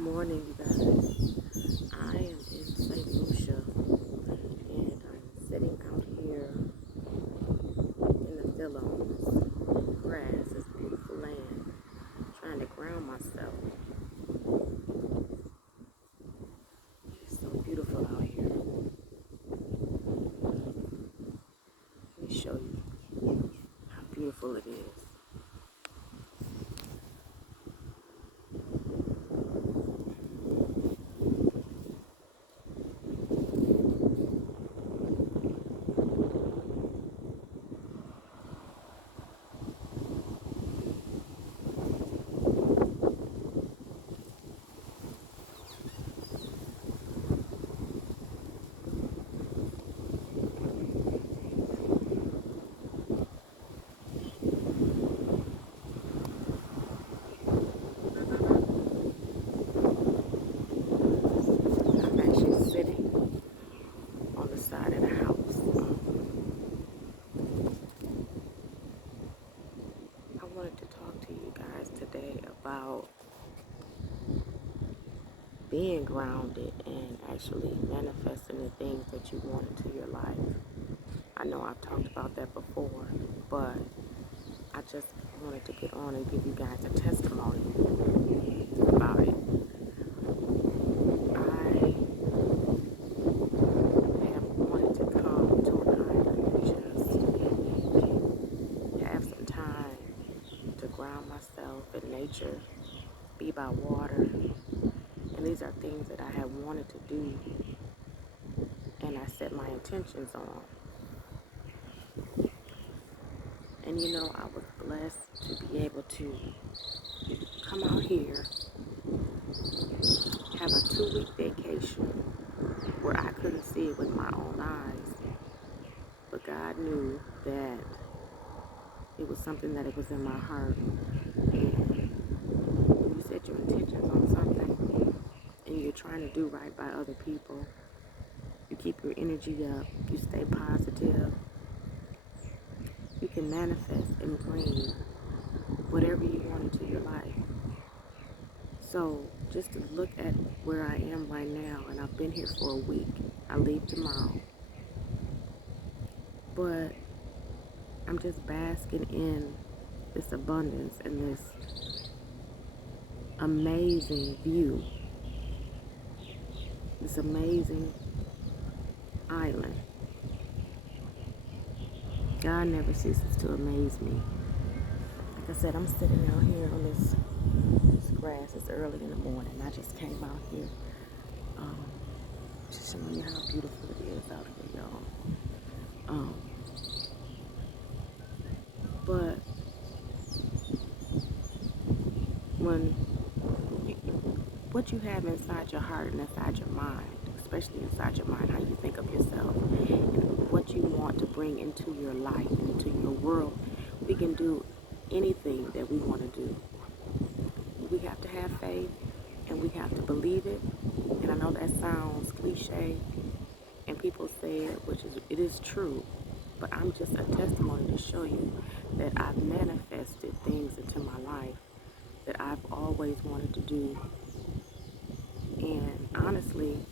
morning, you guys. I am in St. Lucia and I'm sitting out here in the Phillips. Grass, this beautiful land, trying to ground myself. It's so beautiful out here. Let me show you how beautiful it is. I'm actually sitting on the side of the house. I wanted to talk to you guys today about being grounded and actually manifesting the things that you want into your life. I know I've talked about that before, but I just wanted to get on and give you guys a testimony about it. I have wanted to come to an island and just have some time to ground myself in nature, be by water. And these are things that I have wanted to do and I set my intentions on. And I was blessed to be able to come out here, have a 2-week vacation where I couldn't see it with my own eyes. But God knew that it was something that it was in my heart. And when you set your intentions on something and you're trying to do right by other people, you keep your energy up, you stay positive, you can manifest and bring whatever you want into your life. So just to look at where I am right now, and I've been here for a week. I leave tomorrow. But I'm just basking in this abundance and this amazing view, this amazing island. God never ceases to amaze me. Like I said, I'm sitting out here on this grass. It's early in the morning. I just came out here just showing you how beautiful it is out here, y'all. But what you have inside your heart and inside your mind, especially inside your mind, how you think of yourself and what you want to bring into your life and into your world, we can do anything that we want to do. We have to have faith and we have to believe it. And I know that sounds cliche and people say it, it is true. But I'm just a testimony to show you that I've manifested things into my life that I've always wanted to do. And honestly,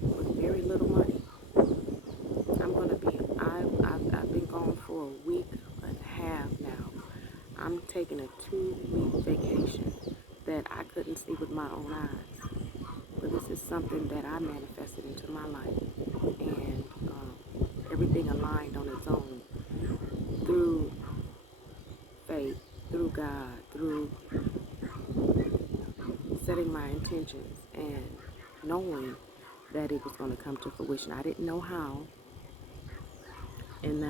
with very little money, I've been gone for a week and a half now. I'm taking a 2-week vacation that I couldn't see with my own eyes. But this is something that I manifested into my life. And everything aligned on its own through faith, through God, through setting my intentions and knowing that it was going to come to fruition. I didn't know how. And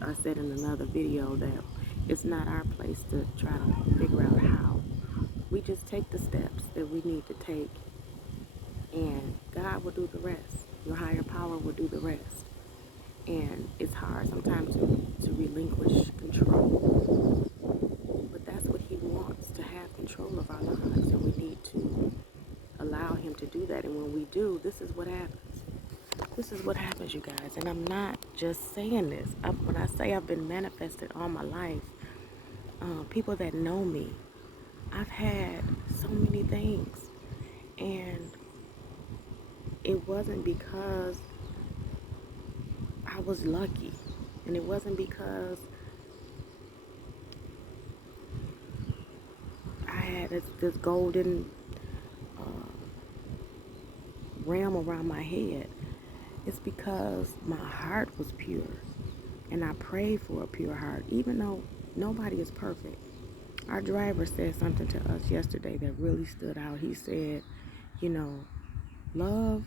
I said in another video that it's not our place to try to figure out how. We just take the steps that we need to take, and God will do the rest. Your higher power will do the rest. And it's hard sometimes to relinquish control. But that's what He wants, to have control of our lives. And we need to allow Him to do that. And when we do, this is what happens. This is what happens, you guys. And I'm not just saying this. When I say I've been manifested all my life, people that know me, I've had so many things. And it wasn't because I was lucky. And it wasn't because I had this golden realm around my head. It's because my heart was pure. And I prayed for a pure heart, even though nobody is perfect. Our driver said something to us yesterday that really stood out. He said, you know, love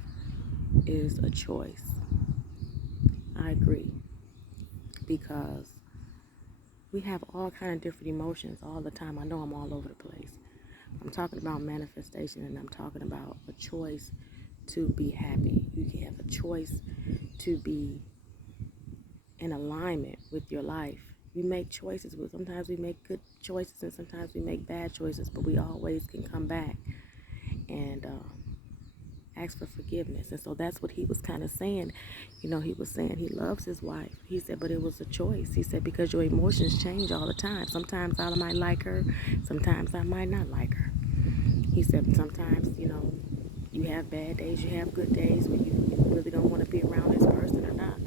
is a choice. I agree, because we have all kind of different emotions all the time. I know I'm all over the place. I'm talking about manifestation, and I'm talking about a choice to be happy. You can have a choice to be in alignment with your life. We make choices, but sometimes we make good choices and sometimes we make bad choices, but we always can come back and ask for forgiveness. And so that's what he was kind of saying. You know, he was saying he loves his wife. He said, but it was a choice. He said, because your emotions change all the time. Sometimes I might like her, sometimes I might not like her. He said, sometimes, you know, you have bad days, you have good days when you really don't want to be around this person or not.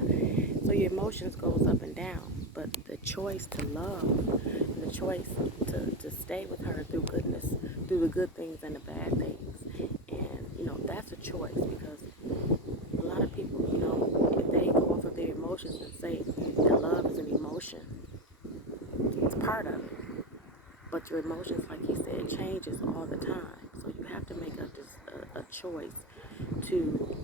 So your emotions goes up and down. But the choice to love, and the choice to stay with her through goodness, through the good things and the bad things. And, you know, that's a choice, because a lot of people, you know, if they go off of their emotions and say that love is an emotion, it's part of it. But your emotions, like he said, changes all the time. So you have to make a choice to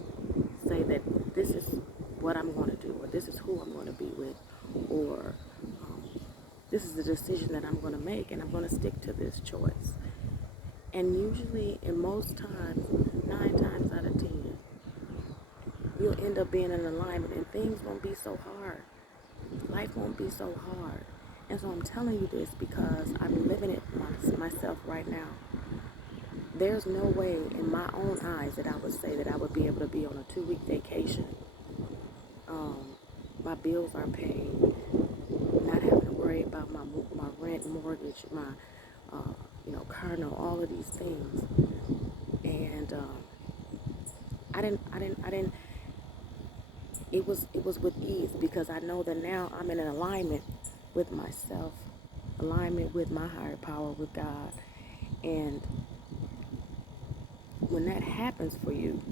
say that this is what I'm going to do, or this is who I'm going to be with, or this is the decision that I'm going to make, and I'm going to stick to this choice. And usually, in most times, 9 times out of 10, you'll end up being in alignment, and things won't be so hard. Life won't be so hard. And so I'm telling you this because I'm living it myself right now. There's no way in my own eyes that I would say that I would be able to be on a 2-week vacation. My bills are paid, not having to worry about my rent, mortgage, my car note, all of these things. And I didn't. It was with ease, because I know that now I'm in an alignment with myself, alignment with my higher power, with God. And when that happens for you,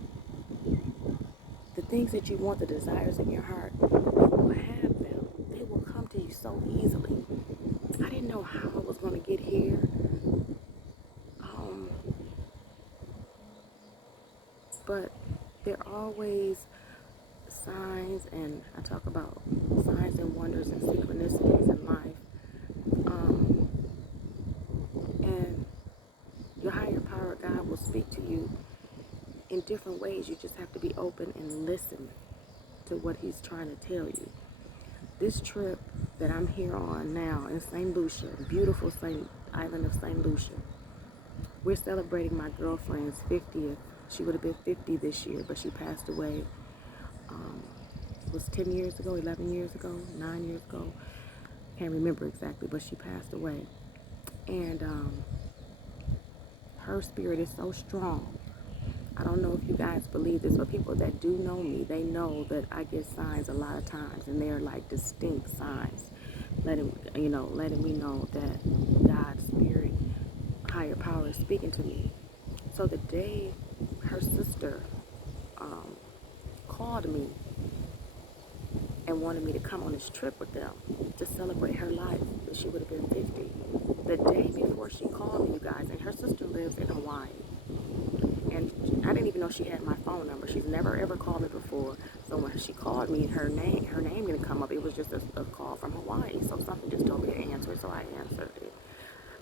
the things that you want, the desires in your heart, you will have them. They will come to you so easily. I didn't know how I was going to get here. But there are always signs, and I talk about signs and wonders and synchronicities in life. And your higher power, God, will speak to you in different ways. You just have to be open and listen to what he's trying to tell you. This trip that I'm here on now in St. Lucia, beautiful island of St. Lucia, we're celebrating my girlfriend's 50th. She would have been 50 this year, but she passed away. It was 10 years ago, 11 years ago, 9 years ago. Can't remember exactly, but she passed away. And her spirit is so strong. I don't know if you guys believe this, but people that do know me, they know that I get signs a lot of times, and they're like distinct signs, letting me know that God's spirit, higher power, is speaking to me. So the day her sister called me and wanted me to come on this trip with them to celebrate her life, that she would have been 50. The day before she called me, you guys, and her sister lives in Hawaii. And I didn't even know she had my phone number. She's never ever called me before. So when she called me, her name didn't come up. It was just a call from Hawaii. So something just told me to answer it, so I answered it.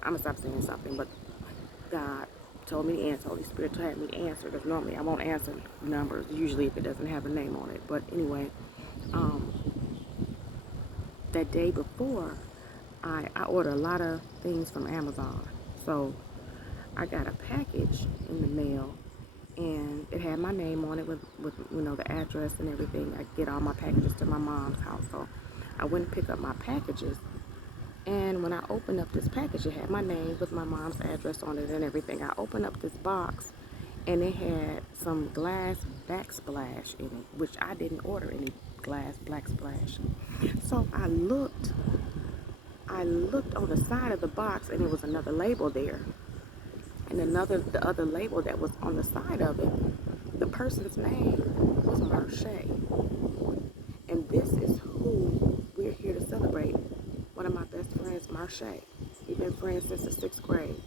I'm gonna stop saying something, but God told me to answer. Holy Spirit told me to answer, because normally I won't answer numbers, usually if it doesn't have a name on it. But anyway, that day before, I ordered a lot of things from Amazon. So I got a package in the mail, and it had my name on it with the address and everything. I get all my packages to my mom's house. So I went and picked up my packages, and when I opened up this package, it had my name with my mom's address on it and everything. I opened up this box, and it had some glass backsplash in it, which I didn't order any glass backsplash. So I looked on the side of the box, and it was another label there, and the other label that was on the side of it, the person's name was Marche, and this is who we're here to celebrate. One of my best friends, Marche. We've been friends since the 6th grade.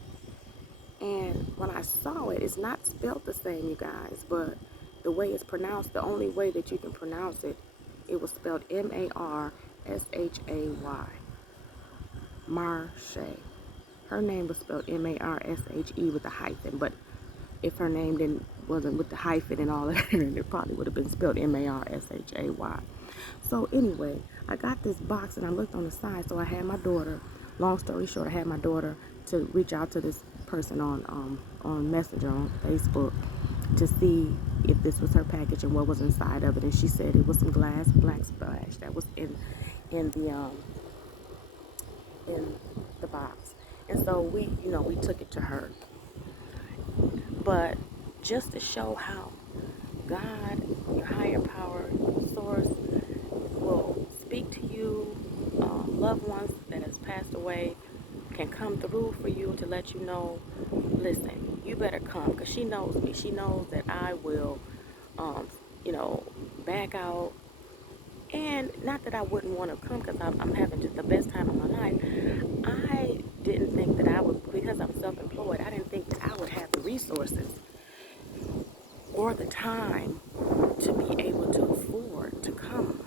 And when I saw it, it's not spelled the same, you guys, but the way it's pronounced, the only way that you can pronounce it, it was spelled Marshay. Marche. Her name was spelled Marshe with a hyphen, but if her name wasn't with the hyphen and all that, it probably would have been spelled Marshay. So anyway, I got this box and I looked on the side, so I had my daughter, long story short, I had my daughter to reach out to this person on Messenger on Facebook to see if this was her package and what was inside of it, and she said it was some glass backsplash that was in the in the box. And so we took it to her. But just to show how God, your higher power, source, will speak to you, loved ones that has passed away can come through for you to let you know, listen, you better come, because she knows me. She knows that I will, back out. And not that I wouldn't want to come, because I'm having just the best time of my life. I didn't think that I would, because I'm self-employed, I didn't think that I would have the resources or the time to be able to afford to come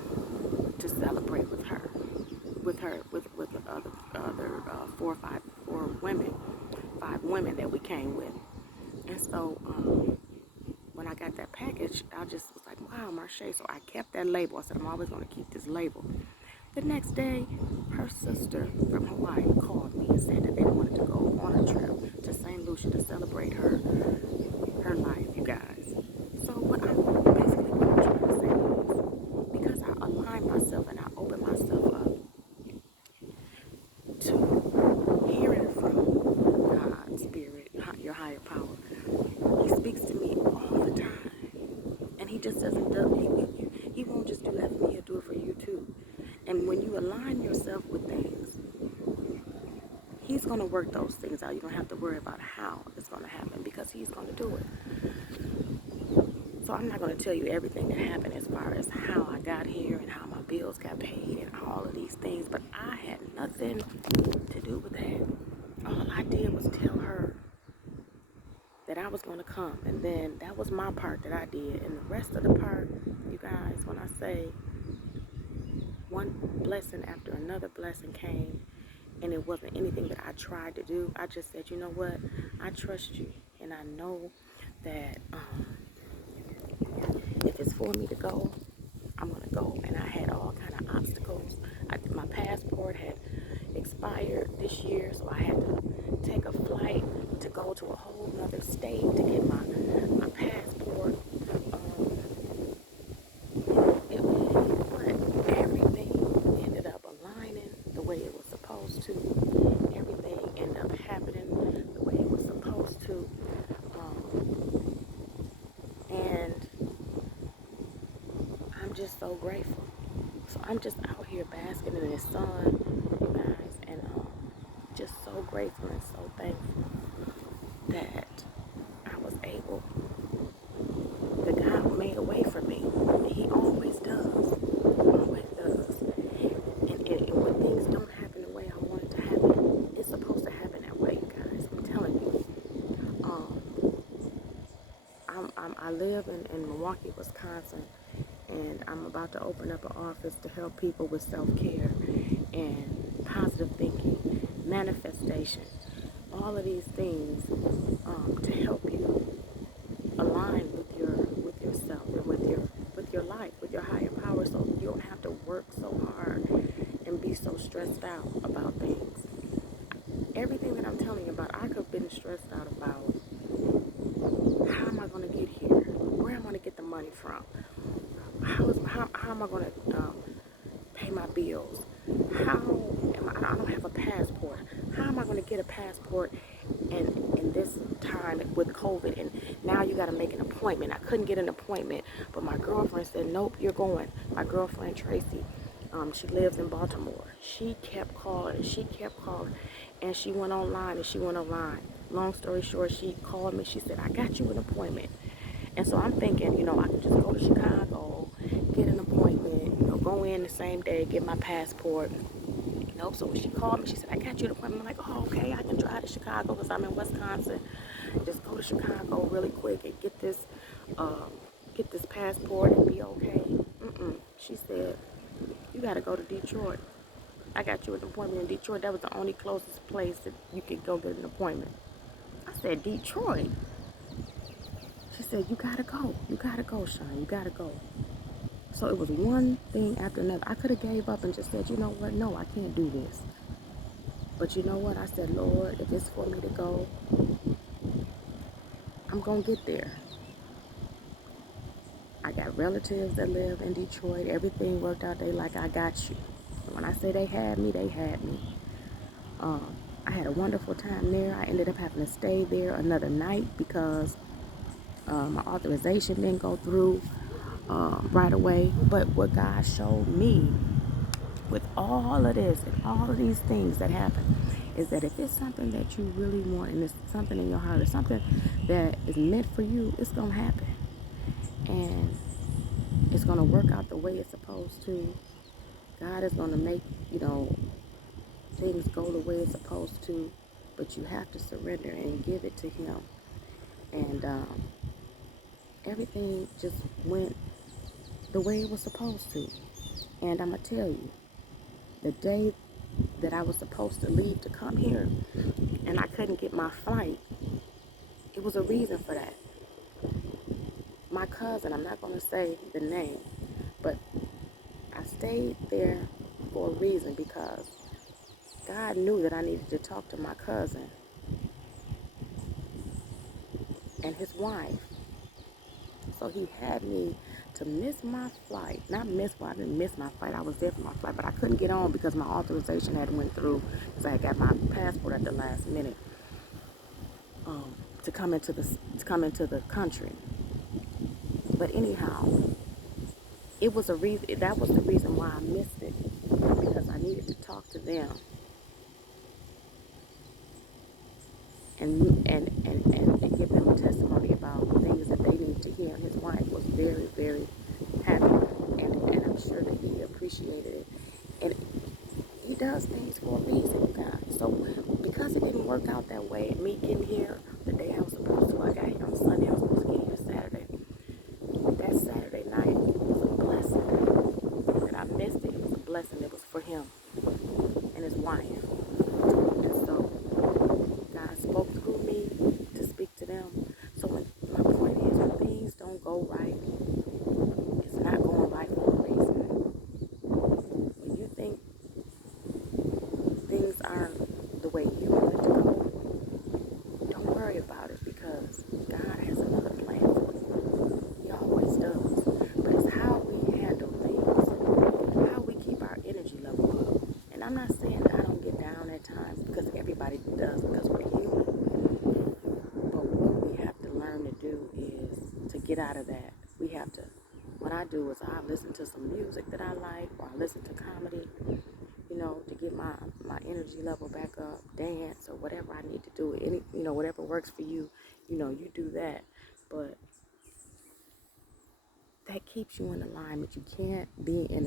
to celebrate with her, with the other four women, 5 women that we came with. And so when I got that package, I just was like, wow, Marche. So I kept that label. I said, I'm always going to keep this label. The next day, her sister from Hawaii called me and said that they wanted to go on a trip to St. Lucia to celebrate her life, you guys. So what I'm trying to say is, because I align myself and I open myself up to hearing from God, Spirit, your higher power, He speaks to me all the time. And He just doesn't do, He won't just do that for me, He'll do it for you too. And when you align yourself with things, He's going to work those things out. You don't have to worry about how it's going to happen, because He's going to do it. So I'm not going to tell you everything that happened as far as how I got here and how my bills got paid and all of these things, but I had nothing to do with that. All I did was tell her that I was going to come, and then that was my part that I did. And the rest of the part, you guys, when I say one blessing after another blessing came, and it wasn't anything that I tried to do, I just said, you know what, I trust you, and I know that if it's for me to go, I'm gonna go. And I had all kind of obstacles. My passport had expired this year, so I had to take a flight to go to a whole nother state to get my passport. But everything ended up aligning the way it was supposed to. Everything ended up happening the way it was supposed to. And I'm just so grateful. So I'm just out here basking in the sun, you guys, and just so grateful and so thankful that I was able, that God made a way for me. And He always does. Always does. And when things don't happen the way I want it to happen, it's supposed to happen that way, you guys. I'm telling you. I live in Milwaukee, Wisconsin, and I'm about to open up an office to help people with self-care and positive thinking, manifestation, all of these things, to help you align with yourself and with your life, with your higher power, so you don't have to work so hard and be so stressed out about things. Everything that I'm telling you about, I could have been stressed out about. How am I going to get here? Where am I going to get the money from? How am I going to pay my bills? I don't have a passport. How am I going to get a passport in this time with COVID, and now you got to make an appointment. I couldn't get an appointment, but my girlfriend said, nope, you're going. My girlfriend, Tracy, she lives in Baltimore. She kept calling, and she went online, Long story short, she called me. She said, I got you an appointment. And so I'm thinking, I can just go to Chicago, get an appointment, go in the same day, get my passport. So when she called me, she said, I got you an appointment. I'm like, oh, okay, I can drive to Chicago because I'm in Wisconsin. Just go to Chicago really quick and get this passport and be okay. She said, you got to go to Detroit. I got you an appointment in Detroit. That was the only closest place that you could go get an appointment. I said, Detroit? She said, you got to go. You got to go, Sean. You got to go. So it was one thing after another. I could have gave up and just said, you know what? No, I can't do this. But you know what? I said, Lord, if it's for me to go, I'm going to get there. I got relatives that live in Detroit. Everything worked out. They like, I got you. When I say they had me, they had me. I had a wonderful time there. I ended up having to stay there another night because my authorization didn't go through right away. But what God showed me with all of this and all of these things that happen is that if it's something that you really want and it's something in your heart, it's something that is meant for you, it's going to happen. And it's going to work out the way it's supposed to. God is going to make, things go the way it's supposed to, but you have to surrender and give it to Him. And everything just went the way it was supposed to. And I'm going to tell you, the day that I was supposed to leave to come here and I couldn't get my flight, it was a reason for that. My cousin, I'm not going to say the name, but I stayed there for a reason because God knew that I needed to talk to my cousin and his wife. So He had me to miss my flight. I didn't miss my flight. I was there for my flight, but I couldn't get on because my authorization hadn't went through because I had got my passport at the last minute to come into the country. But anyhow, it was a reason. That was the reason why I missed it, because I needed to talk to them and give them a testimony about things that they need to hear. And his wife was very, very happy, and I'm sure that he appreciated it. And He does things for a reason, guys. So because it didn't work out that way, and me getting here the day I was supposed to, I got here on Sunday, I was supposed to get here Saturday. That Saturday night was a blessing. That I missed it, it was a blessing. It was for him and his wife. And so God spoke through me to speak to them. So my point is, when things don't go right, it's not going right for a reason. When you think things aren't the way you want it to go, don't worry about it, because God has another plan for you. He always does. But it's how we handle things, how we keep our energy level up. And I'm not saying I don't get down at times, because everybody does, because we're human. But what we have to learn to do is to get out of that. What I do is I listen to some music that I like, or I listen to comedy, to get my energy level back up, dance, or whatever I need to do. Whatever works for you, you do that. But that keeps you in alignment. You can't be in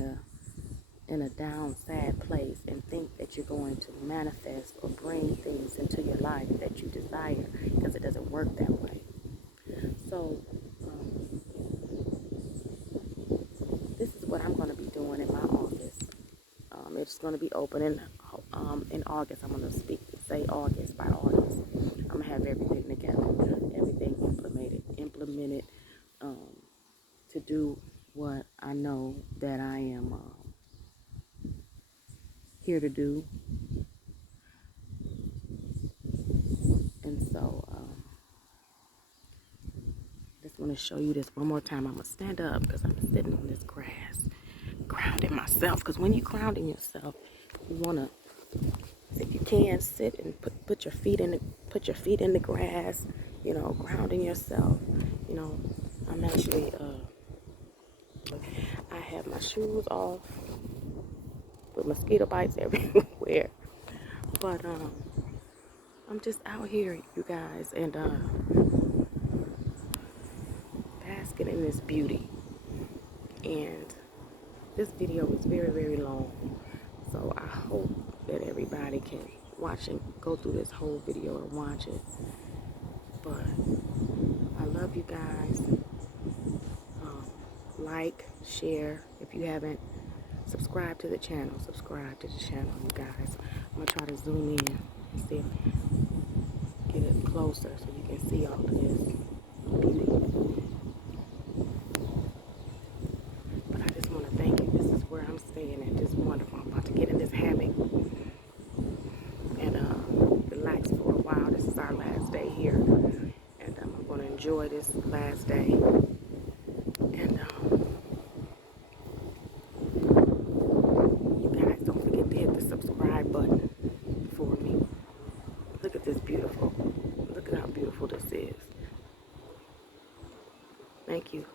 a down, sad place and think that you're going to manifest or bring things into your life that you desire, because it doesn't work that way. So this is what I'm going to be doing in my office. It's going to be open in August. I'm going to say August. By August, I'm going to have everything together, everything implemented to do what I know that I am here to do. And so just want to show you this one more time. I'm going to stand up because I'm sitting on this grass, grounding myself. Because when you're grounding yourself, you want to, if you can, sit and put your feet in the grass. you know, grounding yourself. You know, I'm actually, I have my shoes off with mosquito bites everywhere. But, I'm just out here, you guys, and, basking in this beauty. And this video is very, very long. So I hope that everybody can watch and go through this whole video and watch it. But I love you guys. Like, share. If you haven't subscribed to the channel, subscribe to the channel, you guys. I'm going to try to zoom in and see if get it closer so you can see all of this beauty. But I just want to thank you. This is where I'm staying at. This is wonderful. I'm about to get in this hammock and relax for a while. This is our last day here. And I'm going to enjoy this last day. And you guys, don't forget to hit the subscribe button for me. Look at this beautiful. Look at how beautiful this is. Thank you.